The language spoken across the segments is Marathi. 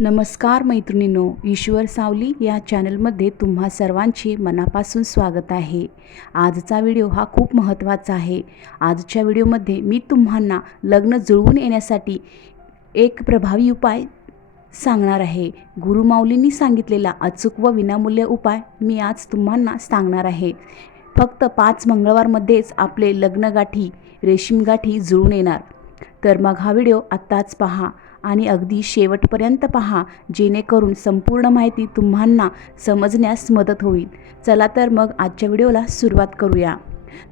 नमस्कार मैत्रिणींनो ईश्वर सावली या चॅनलमध्ये तुम्हा सर्वांचे मनापासून स्वागत आहे. आजचा व्हिडिओ हा खूप महत्त्वाचा आहे. आजच्या व्हिडिओमध्ये मी तुम्हाला लग्न जुळवून येण्यासाठी एक प्रभावी उपाय सांगणार आहे. गुरुमाऊलींनी सांगितलेला अचूक व विनामूल्य उपाय मी आज तुम्हाला सांगणार आहे. फक्त पाच मंगळवारमध्येच आपले लग्नगाठी रेशीमगाठी जुळून येणार. तर मग हा व्हिडिओ आत्ताच पहा. आणि अगदी शेवटपर्यंत पहा जेणेकरून संपूर्ण माहिती तुम्हाला समजण्यास मदत होईल. चला तर मग आजच्या व्हिडिओला सुरुवात करूया.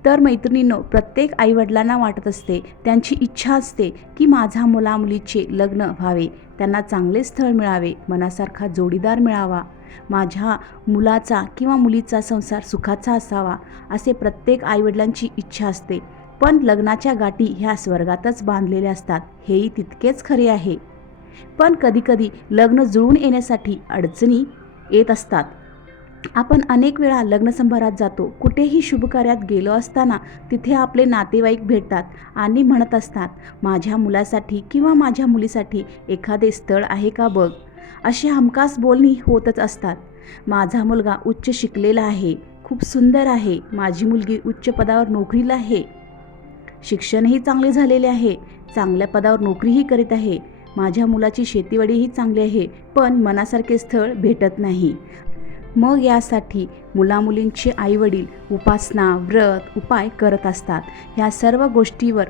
तर मैत्रिणींनो प्रत्येक आईवडिलांना वाटत असते त्यांची इच्छा असते की माझा मुलामुलीचे लग्न व्हावे त्यांना चांगले स्थळ मिळावे मनासारखा जोडीदार मिळावा माझ्या मुलाचा किंवा मुलीचा संसार सुखाचा असावा असे प्रत्येक आईवडिलांची इच्छा असते. पण लग्नाच्या गाठी ह्या स्वर्गातच बांधलेल्या असतात. हेही तितकेच खरे आहे. पण कधीकधी लग्न जुळून येण्यासाठी अडचणी येत असतात. आपण अनेक वेळा लग्नसंभारात जातो. कुठेही शुभकार्यात गेलो असताना तिथे आपले नातेवाईक भेटतात आणि म्हणत असतात माझ्या मुलासाठी किंवा माझ्या मुलीसाठी एखादे स्थळ आहे का बघ? अशी हमखास बोलणी होतच असतात. माझा मुलगा उच्च शिकलेला आहे. खूप सुंदर आहे. माझी मुलगी उच्च पदावर नोकरीला आहे. शिक्षणही चांगले झालेले आहे. चांगल्या पदावर नोकरीही करीत आहे. माझ्या मुलाची शेतीवाडीही चांगली आहे पण मनासारखे स्थळ भेटत नाही. मग यासाठी मुलामुलींचे आईवडील उपासना व्रत उपाय करत असतात. ह्या सर्व गोष्टीवर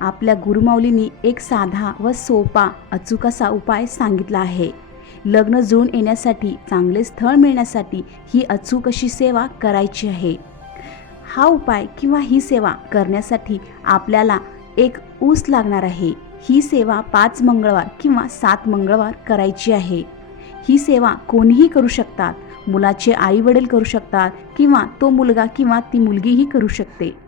आपल्या गुरुमाऊलींनी एक साधा व सोपा अचूक असा उपाय सांगितला आहे. लग्न जुळून येण्यासाठी चांगले स्थळ मिळण्यासाठी ही अचूक अशी सेवा करायची आहे. हा उपाय किंवा ही सेवा करण्यासाठी आपल्याला एक ऊस लागणार आहे. ही सेवा पाच मंगळवार किंवा सात मंगळवार करायची आहे. ही सेवा कोणीही करू शकतात. मुलाचे आई वडील करू शकतात किंवा तो मुलगा किंवा ती मुलगीही करू शकते.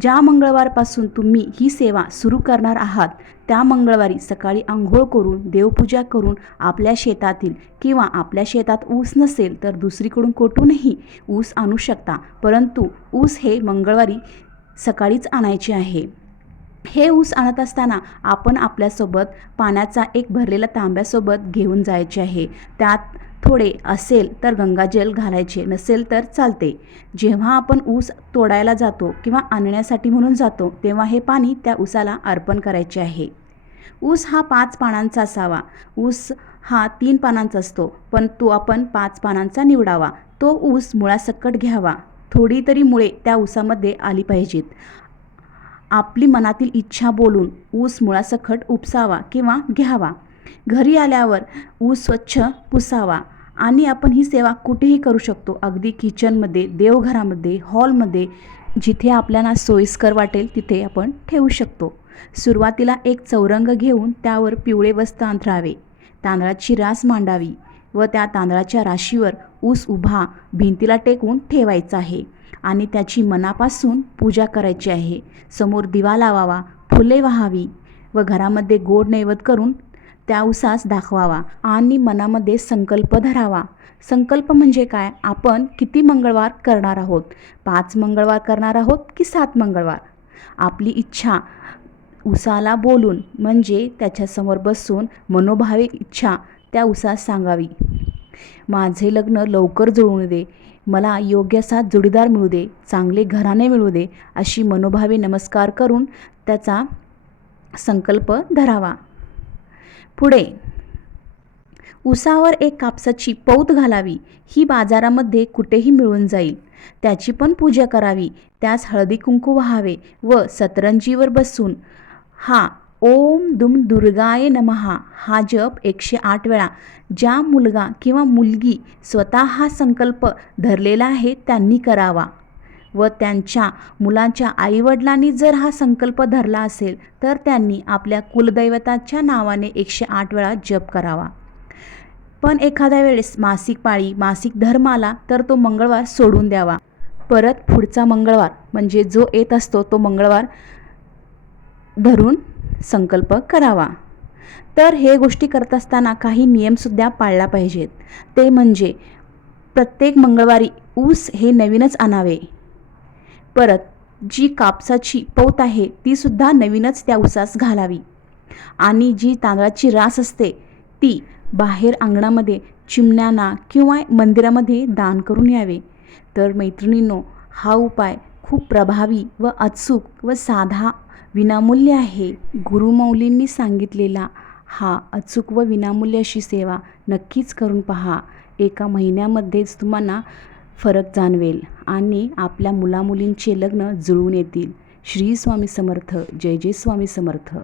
ज्या मंगळवारपासून तुम्ही ही सेवा सुरू करणार आहात त्या मंगळवारी सकाळी आंघोळ करून देवपूजा करून आपल्या शेतातील किंवा आपल्या शेतात ऊस नसेल तर दुसरीकडून कोठूनही ऊस आणू शकता. परंतु ऊस हे मंगळवारी सकाळीच आणायचे आहे. हे ऊस आणत असताना आपण आपल्यासोबत पाण्याचा एक भरलेला तांब्यासोबत घेऊन जायचे आहे. त्यात थोडे असेल तर गंगाजल घालायचे नसेल तर चालते. जेव्हा आपण ऊस तोडायला जातो किंवा आणण्यासाठी म्हणून जातो तेव्हा हे पाणी त्या ऊसाला अर्पण करायचे आहे. ऊस हा पाच पानांचा असावा. ऊस हा तीन पानांचा असतो पण तो आपण पाच पानांचा निवडावा. तो ऊस मुळासकट घ्यावा. थोडी तरी मुळे त्या ऊसामध्ये आली पाहिजेत. आपली मनातील इच्छा बोलून ऊस मुळासकट उपसावा किंवा घ्यावा. घरी आल्यावर ऊस स्वच्छ पुसावा आणि आपण ही सेवा कुठेही करू शकतो. अगदी किचनमध्ये देवघरामध्ये हॉलमध्ये जिथे आपल्याला सोयीस्कर वाटेल तिथे आपण ठेवू शकतो. सुरुवातीला एक चौरंग घेऊन त्यावर पिवळे वस्त्र अंथरावे तांदळाची रास मांडावी व त्या तांदळाच्या राशीवर ऊस उभा भिंतीला टेकून ठेवायचा आहे. आणि त्याची मनापासून पूजा करायची आहे. समोर दिवा लावावा फुले वाहावी व घरामध्ये गोड नैवत करून त्या उसास दाखवावा आणि मनामध्ये संकल्प धरावा. संकल्प म्हणजे काय? आपण किती मंगळवार करणार आहोत? पाच मंगळवार करणार आहोत की सात मंगळवार? आपली इच्छा उसाला बोलून म्हणजे त्याच्यासमोर बसून मनोभावे इच्छा त्या उसास सांगावी. माझे लग्न लवकर जुळवून दे. मला योग्य साथ जोडीदार मिळू दे चांगले घराणे मिळू दे अशी मनोभावे नमस्कार करून त्याचा संकल्प धरावा. पुढे. उसावर एक कापसाची पौत घालावी. ही बाजारामध्ये कुठेही मिळून जाईल. त्याची पण पूजा करावी. त्यास हळदी कुंकू व्हावे व सतरंजीवर बसून हा ओम दुम दुर्गाय नमहा. हा जप एकशे आठ वेळा. ज्या मुलगा किंवा मुलगी स्वतः हा संकल्प धरलेला आहे त्यांनी करावा. व त्यांच्या मुलांच्या आईवडिलांनी जर हा संकल्प धरला असेल तर त्यांनी आपल्या कुलदैवताच्या नावाने एकशे आठ वेळा जप करावा. पण एखाद्या वेळेस मासिक पाळी मासिक धर्म आला तर तो मंगळवार सोडून द्यावा. परत पुढचा मंगळवार म्हणजे जो येत असतो तो मंगळवार धरून संकल्प करावा. तर हे गोष्टी करत असताना काही नियमसुद्धा पाळला पाहिजेत. ते म्हणजे प्रत्येक मंगळवारी ऊस हे नवीनच आणावे. परत जी कापसाची पौत आहे तीसुद्धा नवीनच त्या ऊसास घालावी. आणि जी तांदळाची रास असते ती बाहेर अंगणामध्ये चिमण्यांना किंवा मंदिरामध्ये दान करून यावे. तर मैत्रिणींनो हा उपाय खूप प्रभावी व अचूक व साधा विनामूल्य आहे. गुरुमौलींनी सांगितलेला हा अचूक व विनामूल्य अशी सेवा नक्कीच करून पहा. एका महिन्यामध्येच तुम्हाला फरक जाणवेल आणि आपल्या मुलामुलींचे लग्न जुळून येतील. श्री स्वामी समर्थ. जय जय स्वामी समर्थ.